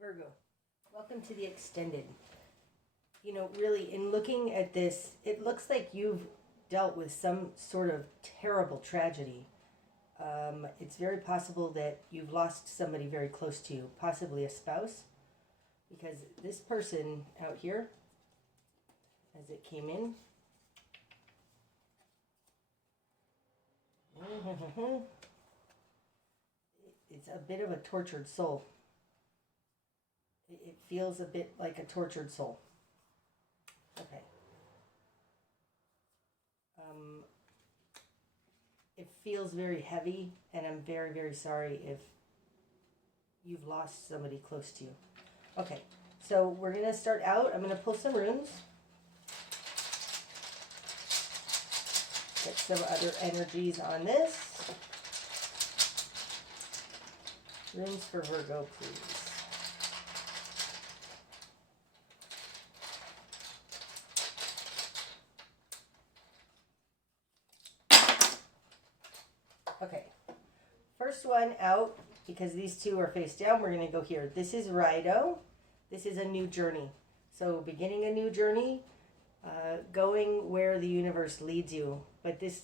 Virgo, welcome to the extended. You know, really, in looking at this, it looks like you've dealt with some sort of terrible tragedy. It's very possible that you've lost somebody very close to you, possibly a spouse, because this person out here, as it came in, it's a bit of a tortured soul. It feels a bit like a tortured soul. Okay. Um, it feels very heavy, and I'm very, very sorry if you've lost somebody close to you. Okay, so we're going to start out. I'm going to pull some runes. Get some other energies on this. Runes for Virgo, please. Okay, first one out, because these two are face down, we're going to go here. This is Rido. This is a new journey. So beginning a new journey, going where the universe leads you. But this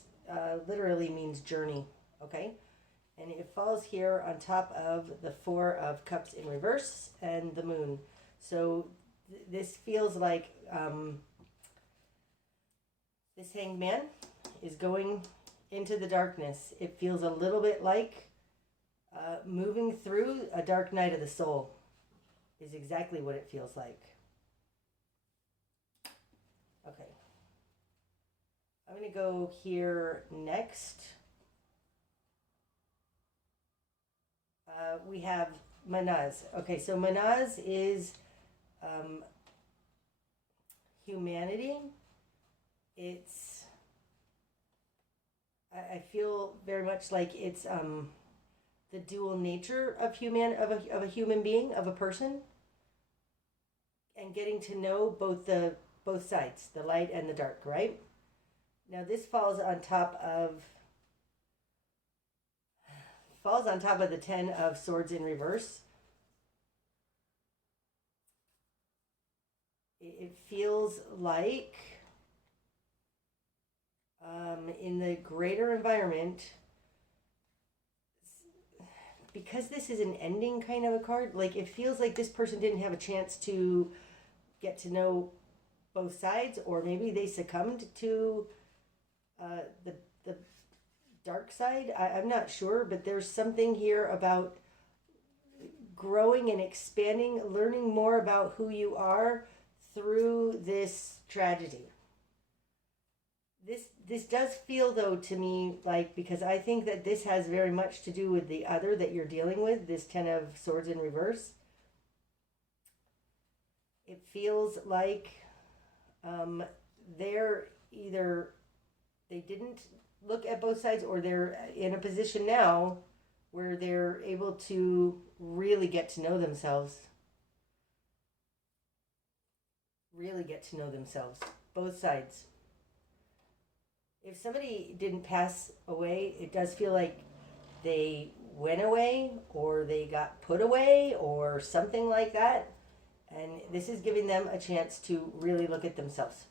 literally means journey, okay? And it falls here on top of the Four of Cups in reverse and the moon. So this feels like this hanged man is going into the darkness. It feels a little bit like moving through a dark night of the soul is exactly what it feels like. Okay. I'm going to go here next. We have Manaz. Okay, so Manaz is humanity. It's I feel very much like it's the dual nature of a human being, of a person, and getting to know both sides, the light and the dark, right? Now this falls on top of the Ten of Swords in reverse. It feels like in the greater environment, because this is an ending kind of a card, like it feels like this person didn't have a chance to get to know both sides, or maybe they succumbed to the dark side. I'm not sure, but there's something here about growing and expanding, learning more about who you are through this tragedy. This does feel, though, to me, like, because I think that this has very much to do with the other that you're dealing with, this Ten of Swords in reverse. It feels like they're either, they didn't look at both sides, or they're in a position now where they're able to really get to know themselves. Really get to know themselves. Both sides. If somebody didn't pass away, it does feel like they went away, or they got put away, or something like that. And this is giving them a chance to really look at themselves.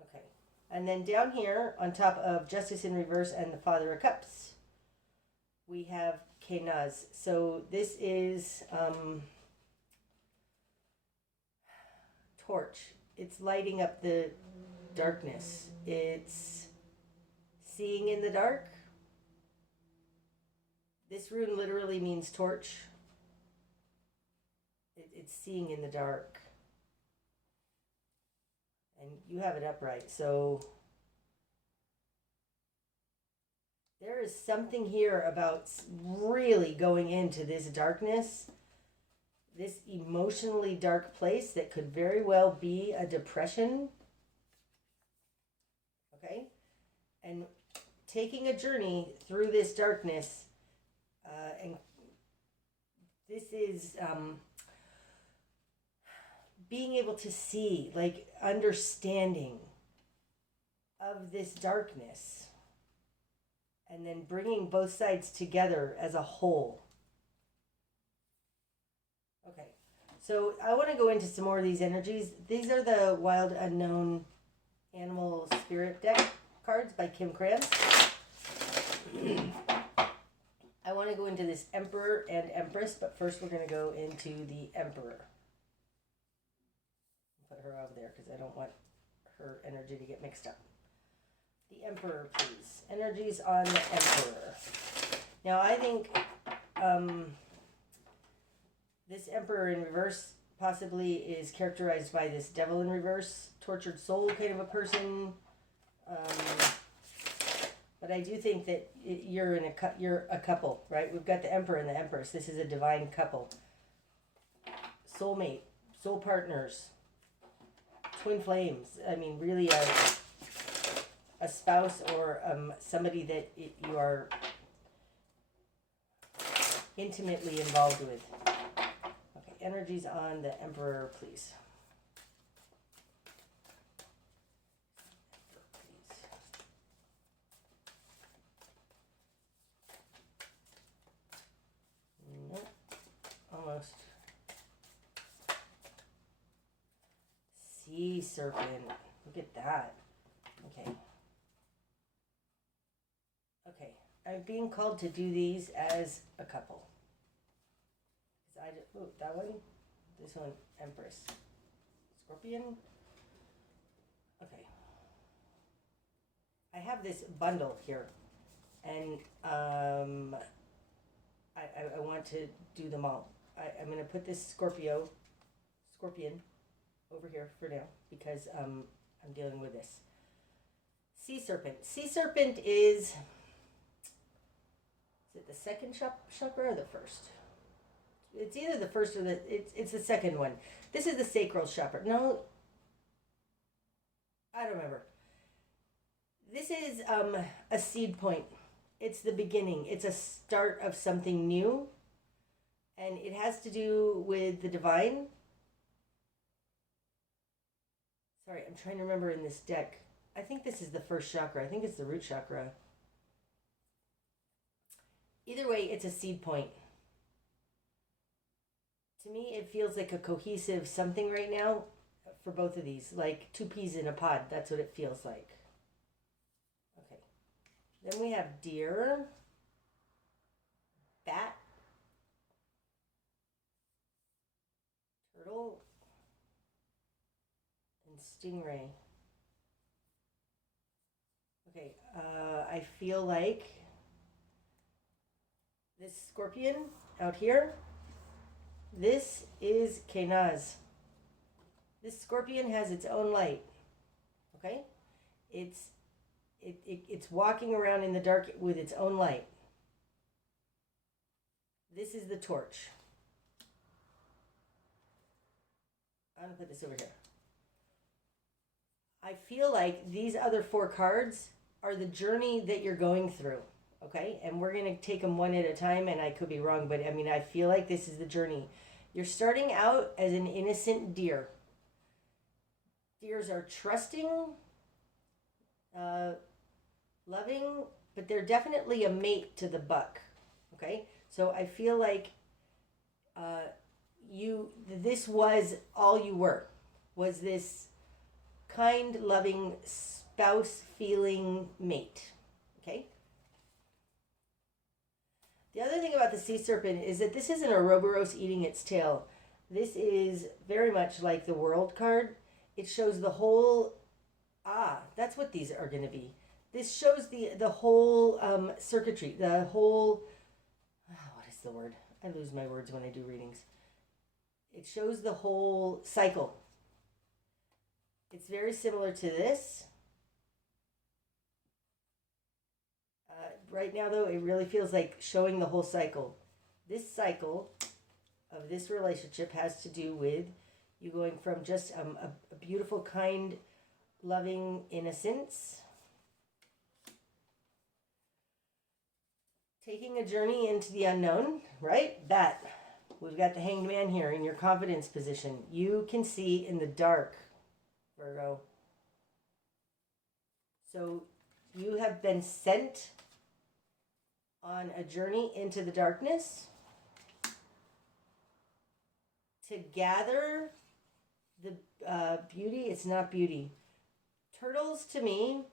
Okay. And then down here, on top of Justice in reverse and the Father of Cups, we have Kenaz. So this is torch. It's lighting up the darkness. It's seeing in the dark. This rune literally means torch. It's seeing in the dark. And you have it upright. So there is something here about really going into this darkness, this emotionally dark place that could very well be a depression. Okay? And taking a journey through this darkness, and this is being able to see, like, understanding of this darkness, and then bringing both sides together as a whole. Okay. So I want to go into some more of these energies. These are the Wild Unknown Animal Spirit deck cards by Kim Krantz. I want to go into this Emperor and Empress, but first we're going to go into the Emperor. Put her over there because I don't want her energy to get mixed up. The Emperor, please. Energies on the Emperor. Now, I think this Emperor in reverse possibly is characterized by this Devil in reverse, tortured soul kind of a person. But I do think that you're a couple, right? We've got the Emperor and the Empress. This is a divine couple. Soulmate, soul partners, twin flames. I mean, really a spouse or somebody that you are intimately involved with. Okay, energies on the Emperor, please. Nope, almost. Sea serpent. Look at that. Okay. Okay. I'm being called to do these as a couple. That one. This one, Empress. Scorpion. Okay. I have this bundle here, and I want to do them all. I'm going to put this Scorpion, over here for now because I'm dealing with this. Sea Serpent. Sea Serpent is it the second chakra or the first? It's either the first or it's the second one. This is the sacral chakra. No, I don't remember. This is a seed point. It's the beginning. It's a start of something new, and it has to do with the divine. Sorry, I'm trying to remember in this deck. I think this is the first chakra. I think it's the root chakra. Either way, it's a seed point. To me, it feels like a cohesive something right now for both of these. Like two peas in a pod. That's what it feels like. Okay. Then we have deer, bat, turtle, and stingray. Okay, I feel like this scorpion out here, this is Kenaz. This scorpion has its own light. Okay? It's walking around in the dark with its own light. This is the torch. I'm going to put this over here. I feel like these other four cards are the journey that you're going through. Okay? And we're going to take them one at a time, and I could be wrong, but I mean, I feel like this is the journey. You're starting out as an innocent deer. Deers are trusting, loving, but they're definitely a mate to the buck. Okay? So I feel like this was all you were, was this kind, loving, spouse-feeling mate. Okay? The other thing about the sea serpent is that this isn't a Ouroboros eating its tail. This is very much like the World card. It shows the whole... that's what these are going to be. This shows the whole circuitry, the whole... what is the word? I lose my words when I do readings. It shows the whole cycle. It's very similar to this. Right now, though, it really feels like showing the whole cycle. This cycle of this relationship has to do with you going from just a beautiful, kind, loving innocence, taking a journey into the unknown, right? That. We've got the Hanged Man here in your confidence position. You can see in the dark, Virgo. So you have been sent on a journey into the darkness. to gather the beauty. It's not beauty. Turtles to me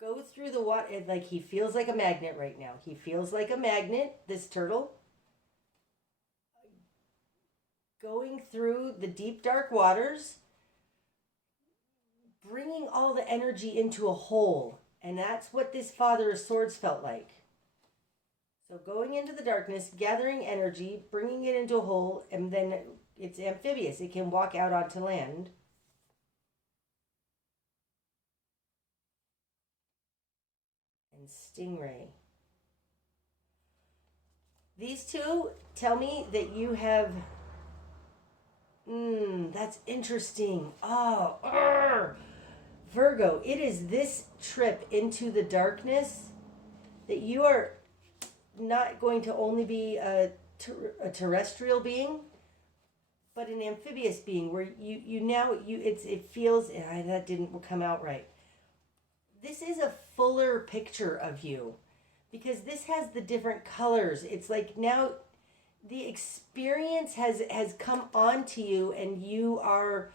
go through the water like he feels like a magnet right now. He feels like a magnet, this turtle, going through the deep dark waters, bringing all the energy into a whole. And that's what this Father of Swords felt like. So going into the darkness, gathering energy, bringing it into a whole, and then it's amphibious. It can walk out onto land. And stingray. These two tell me that you have... that's interesting. Oh, Virgo, it is this trip into the darkness that you are not going to only be a terrestrial being, but an amphibious being, where it feels that didn't come out right. This is a fuller picture of you, because this has the different colors. It's like now the experience has come onto you, and you are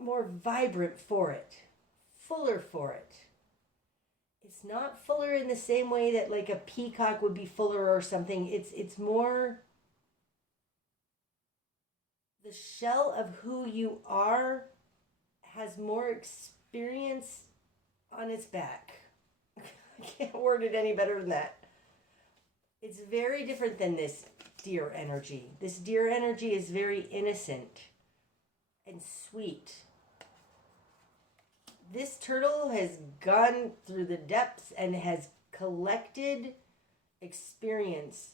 more vibrant for it, fuller for it. It's not fuller in the same way that like a peacock would be fuller or something. It's more the shell of who you are has more experience on its back. I can't word it any better than that. It's very different than this deer energy. This deer energy is very innocent and sweet. This turtle has gone through the depths and has collected experience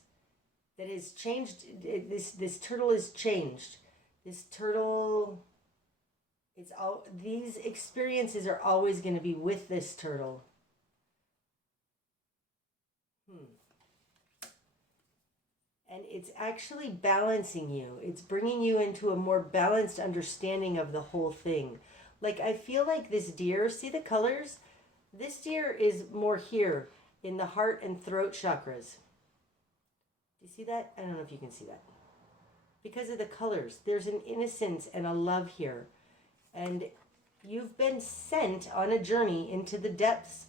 that has changed. This turtle is changed. This turtle, these experiences are always going to be with this turtle. And it's actually balancing you. It's bringing you into a more balanced understanding of the whole thing. Like, I feel like this deer, see the colors? This deer is more here in the heart and throat chakras. Do you see that? I don't know if you can see that. Because of the colors. There's an innocence and a love here. And you've been sent on a journey into the depths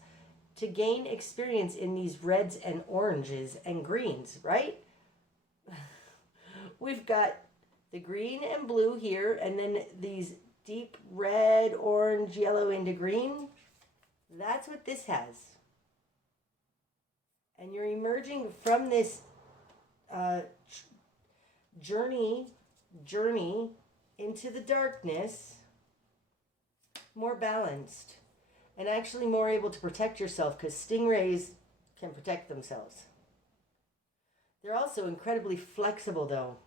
to gain experience in these reds and oranges and greens, right? We've got the green and blue here, and then these deep red, orange, yellow into green. That's what this has. And you're emerging from this journey into the darkness more balanced and actually more able to protect yourself, because stingrays can protect themselves. They're also incredibly flexible, though.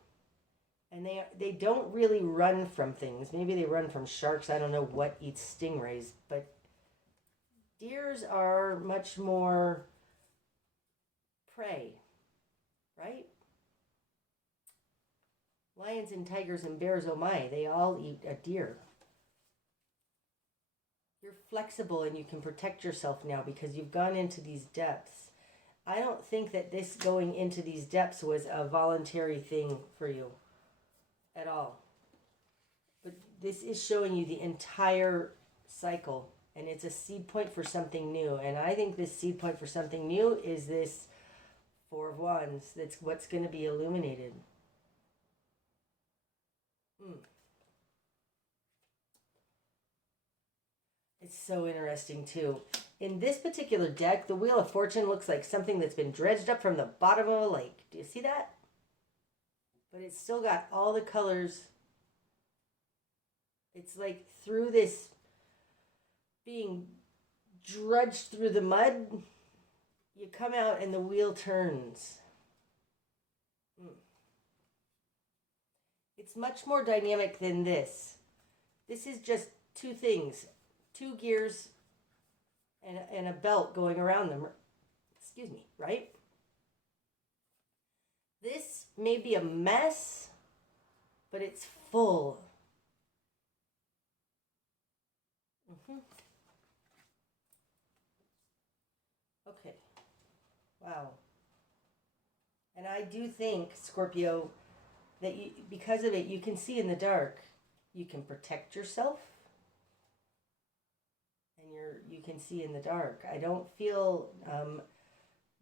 And they don't really run from things. Maybe they run from sharks. I don't know what eats stingrays. But deers are much more prey, right? Lions and tigers and bears, oh my, they all eat a deer. You're flexible and you can protect yourself now because you've gone into these depths. I don't think that this going into these depths was a voluntary thing for you at all. But this is showing you the entire cycle, and it's a seed point for something new. And I think this seed point for something new is this Four of Wands. That's what's going to be illuminated. It's so interesting too. In this particular deck, the Wheel of Fortune looks like something that's been dredged up from the bottom of a lake. Do you see that? But it's still got all the colors. It's like through this being drudged through the mud, you come out and the wheel turns. It's much more dynamic than this. This is just two things, two gears and a belt going around them. Excuse me, right? This may be a mess, but it's full. Okay. Wow. And I do think, Scorpio, that you, because of it, you can see in the dark. You can protect yourself, and you can see in the dark. I don't feel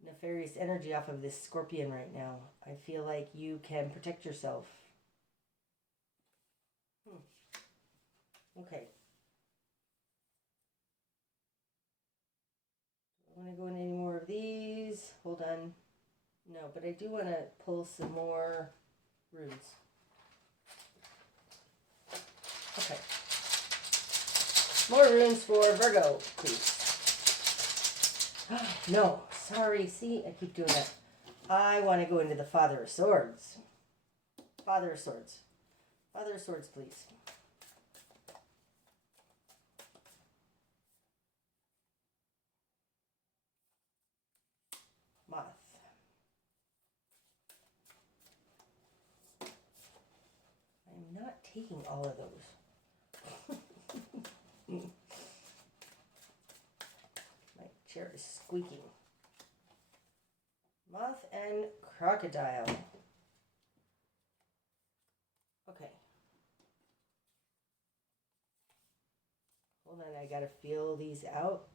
nefarious energy off of this Scorpion right now. I feel like you can protect yourself. Okay. I want to go into any more of these. Hold on. No, but I do want to pull some more runes. Okay. More runes for Virgo, please. No, sorry. See, I keep doing that. I want to go into the Father of Swords. Father of Swords. Father of Swords, please. Moth. I'm not taking all of those. My chair is squeaking. Moth and crocodile. Okay. Hold on, I gotta feel these out.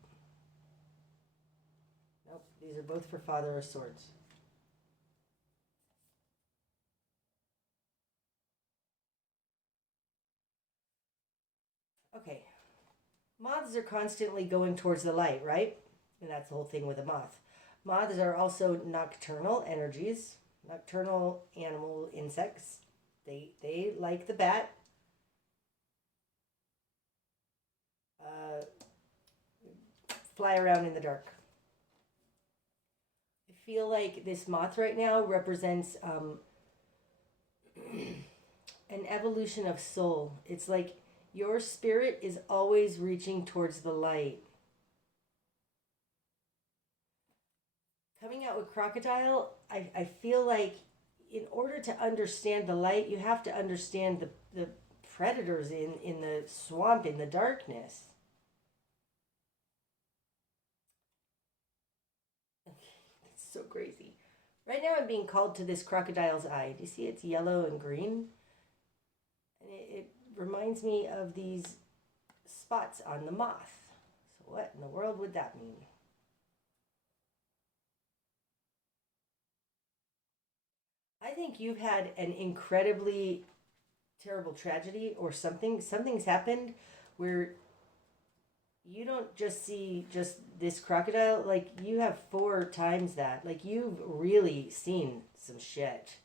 Nope, these are both for Father of Swords. Okay. Moths are constantly going towards the light, right? And that's the whole thing with a moth. Moths are also nocturnal energies, nocturnal animal insects. They like the bat. Fly around in the dark. I feel like this moth right now represents an evolution of soul. It's like your spirit is always reaching towards the light. Coming out with crocodile, I feel like in order to understand the light, you have to understand the predators in the swamp, in the darkness. It's so crazy. Right now I'm being called to this crocodile's eye. Do you see it's yellow and green? And it reminds me of these spots on the moth. So what in the world would that mean? I think you've had an incredibly terrible tragedy or something. Something's happened where you don't just see just this crocodile. Like you have 4 times that. Like you've really seen some shit.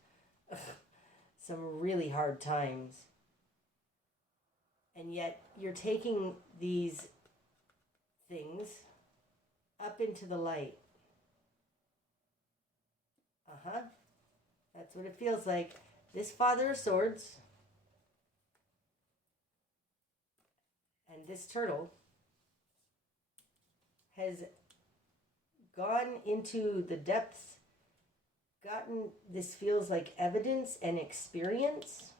Some really hard times. And yet you're taking these things up into the light. Uh-huh. That's what it feels like. This Father of Swords and this turtle has gone into the depths, gotten, this feels like evidence and experience.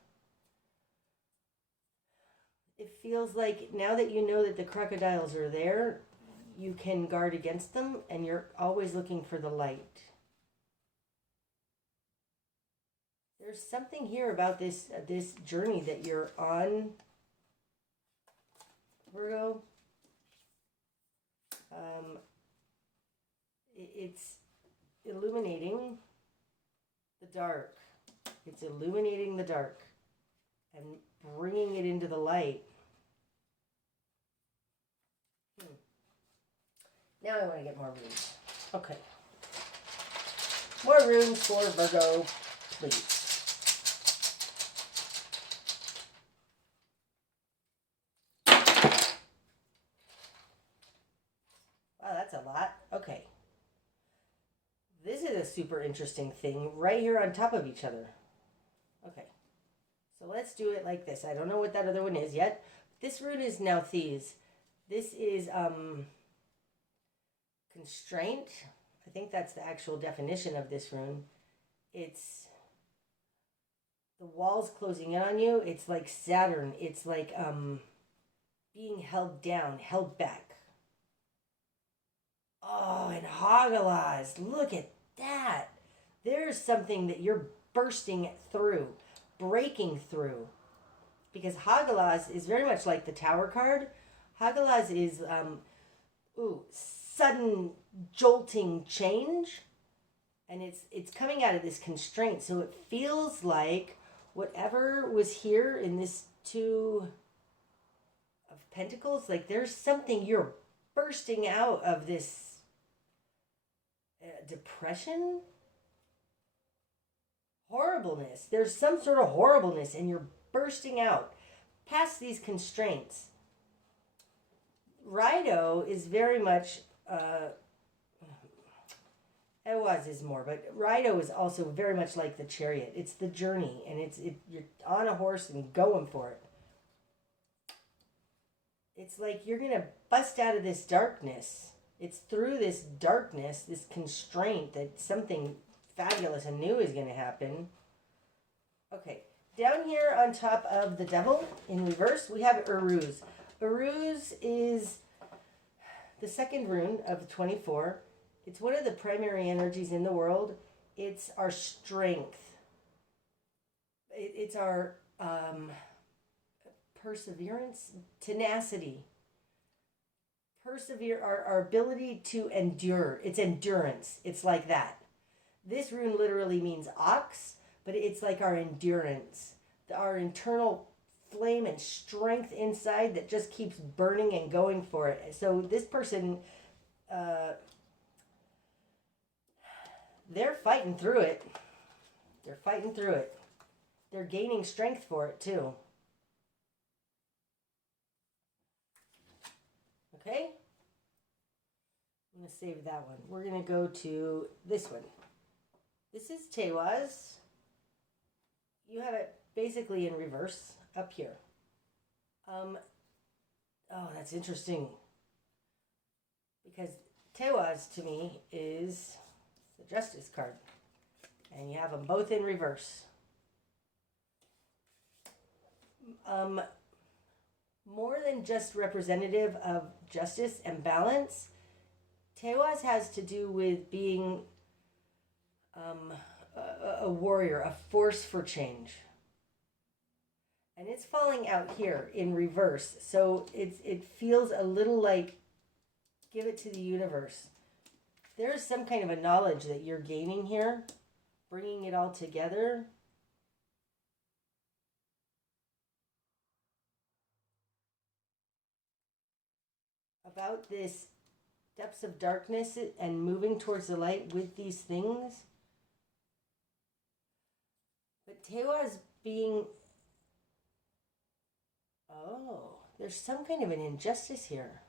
It feels like now that you know that the crocodiles are there, you can guard against them, and you're always looking for the light. There's something here about this journey that you're on, Virgo. It's illuminating the dark. It's illuminating the dark and bringing it into the light. Now I want to get more runes. Okay. More runes for Virgo, please. Wow, that's a lot. Okay. This is a super interesting thing right here on top of each other. Okay. So let's do it like this. I don't know what that other one is yet. This rune is now Thieves. This is constraint. I think that's the actual definition of this rune. It's the walls closing in on you. It's like Saturn. It's like being held down, held back. Oh, and Hagalaz. Look at that. There's something that you're bursting through, breaking through. Because Hagalaz is very much like the Tower card. Hagalaz is sudden jolting change, and it's coming out of this constraint. So it feels like whatever was here in this two of Pentacles, like there's something you're bursting out of this depression, horribleness. There's some sort of horribleness, and you're bursting out past these constraints. Rido is very much Ewaz is more, but Rido is also very much like the Chariot. It's the journey, and you're on a horse and going for it. It's like you're gonna bust out of this darkness. It's through this darkness, this constraint, that something fabulous and new is gonna happen. Okay, down here on top of the Devil in reverse, we have Uruz. Uruz is the second rune of the 24. It's one of the primary energies in the world. It's our strength. It's our perseverance, tenacity. Our ability to endure. It's endurance. It's like that. This rune literally means ox, but it's like our endurance, our internal flame and strength inside that just keeps burning and going for it. So this person, they're fighting through it. They're fighting through it. They're gaining strength for it too. Okay? I'm going to save that one. We're going to go to this one. This is Tewaz. You have it basically in reverse up here. Oh, that's interesting. Because Tewaz to me is the Justice card. And you have them both in reverse. More than just representative of justice and balance, Tewaz has to do with being a warrior, a force for change. And it's falling out here in reverse. So it feels a little like, give it to the universe. There's some kind of a knowledge that you're gaining here, bringing it all together. About this depths of darkness and moving towards the light with these things. But Tewaz being... Oh, there's some kind of an injustice here.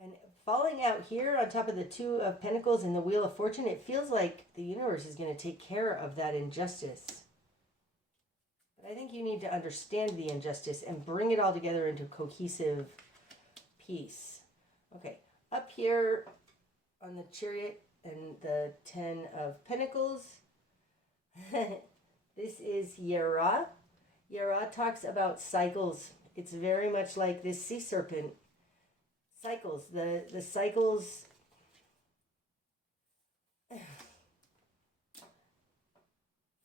And falling out here on top of the Two of Pentacles and the Wheel of Fortune, it feels like the universe is going to take care of that injustice. But I think you need to understand the injustice and bring it all together into cohesive peace. Okay, up here on the Chariot and the Ten of Pentacles, this is Yera. Yera talks about cycles. It's very much like this sea serpent. Cycles. The cycles.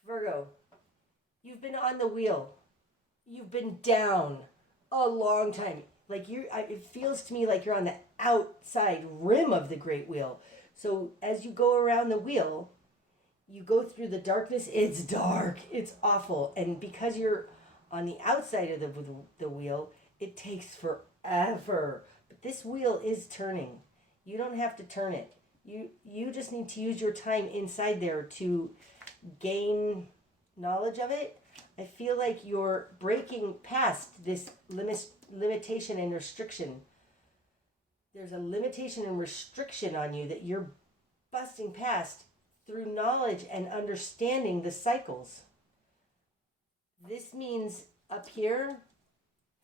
Virgo, you've been on the wheel. You've been down a long time. Like it feels to me like you're on the outside rim of the great wheel. So as you go around the wheel, you go through the darkness. It's dark. It's awful. And because you're on the outside of the wheel, it takes forever. But this wheel is turning. You don't have to turn it. You just need to use your time inside there to gain knowledge of it. I feel like you're breaking past this limitation and restriction. There's a limitation and restriction on you that you're busting past through knowledge and understanding the cycles. This means up here,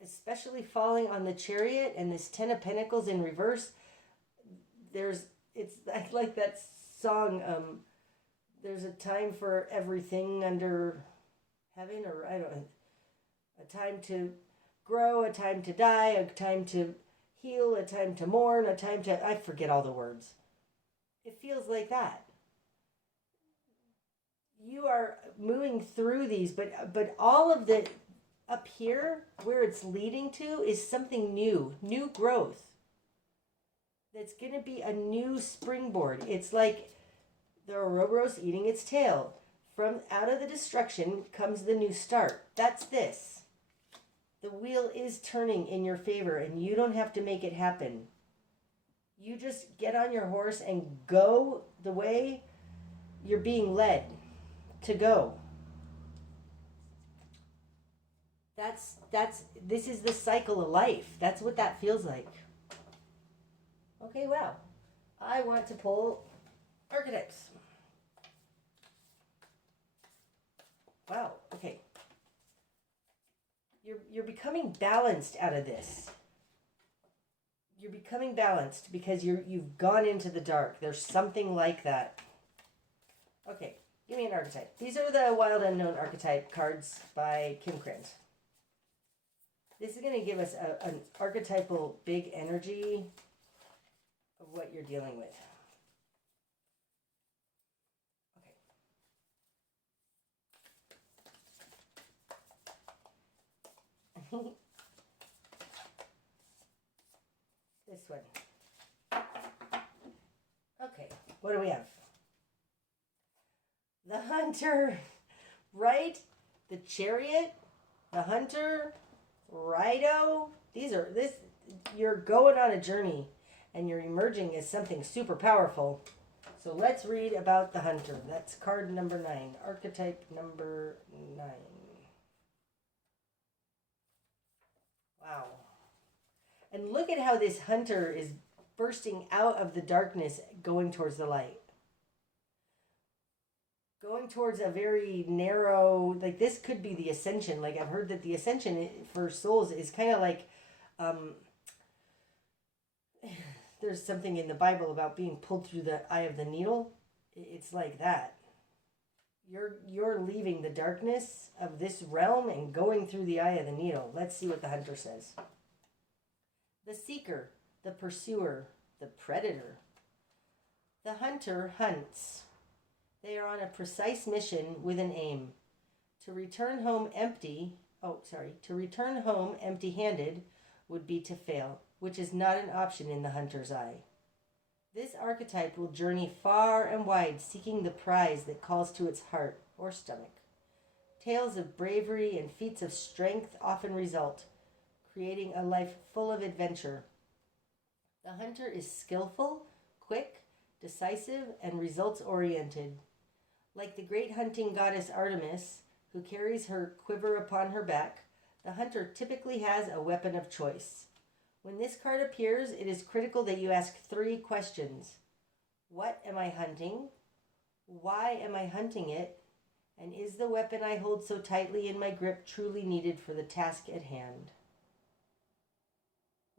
especially falling on the Chariot and this Ten of Pentacles in reverse, it's like that song, there's a time for everything under heaven, or I don't know, a time to grow, a time to die, a time to heal, a time to mourn, a time to, I forget all the words. It feels like that. you are moving through these, but all of the up here where it's leading to is something new growth. That's going to be a new springboard. It's like the Ouroboros eating its tail. From out of the destruction comes the new start. That's this. The wheel is turning in your favor, and you don't have to make it happen. You just get on your horse and go the way you're being led to go. This is the cycle of life. That's what that feels like. Okay, wow. I want to pull archetypes. Wow, okay. You're becoming balanced out of this. You're becoming balanced because you've gone into the dark. There's something like that. Okay, give me an archetype. These are the Wild Unknown Archetype cards by Kim Krantz. This is going to give us an archetypal big energy of what you're dealing with. Okay. This one. Okay, what do we have? The Hunter, right? The Chariot, the Hunter, Rido. You're going on a journey and you're emerging as something super powerful. So let's read about the Hunter. That's card number 9, archetype number 9. Wow. And look at how this Hunter is bursting out of the darkness, going towards the light. Going towards a very narrow, like this could be the ascension. Like I've heard that the ascension for souls is kind of like, there's something in the Bible about being pulled through the eye of the needle. It's like that. You're leaving the darkness of this realm and going through the eye of the needle. Let's see what the Hunter says. The seeker, the pursuer, the predator. The hunter hunts. They are on a precise mission with an aim. To return home empty-handed would be to fail, which is not an option in the hunter's eye. This archetype will journey far and wide, seeking the prize that calls to its heart or stomach. Tales of bravery and feats of strength often result, creating a life full of adventure. The hunter is skillful, quick, decisive, and results-oriented. Like the great hunting goddess Artemis, who carries her quiver upon her back, the hunter typically has a weapon of choice. When this card appears, it is critical that you ask 3 questions. What am I hunting? Why am I hunting it? And is the weapon I hold so tightly in my grip truly needed for the task at hand?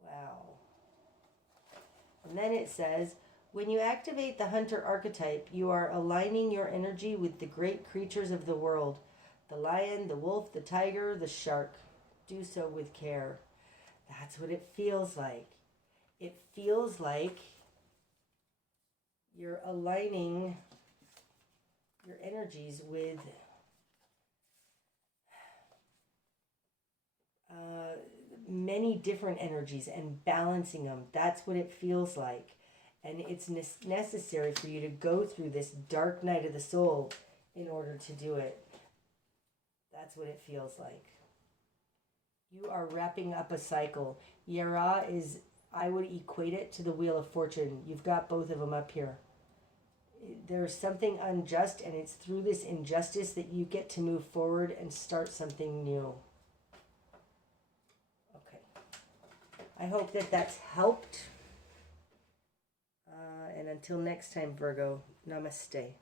Wow. And then it says, when you activate the hunter archetype, you are aligning your energy with the great creatures of the world. The lion, the wolf, the tiger, the shark. Do so with care. That's what it feels like. It feels like you're aligning your energies with many different energies and balancing them. That's what it feels like. And it's necessary for you to go through this dark night of the soul in order to do it. That's what it feels like. You are wrapping up a cycle. Yara is, I would equate it to the Wheel of Fortune. You've got both of them up here. There's something unjust, and it's through this injustice that you get to move forward and start something new. Okay. I hope that that's helped. And until next time, Virgo, namaste.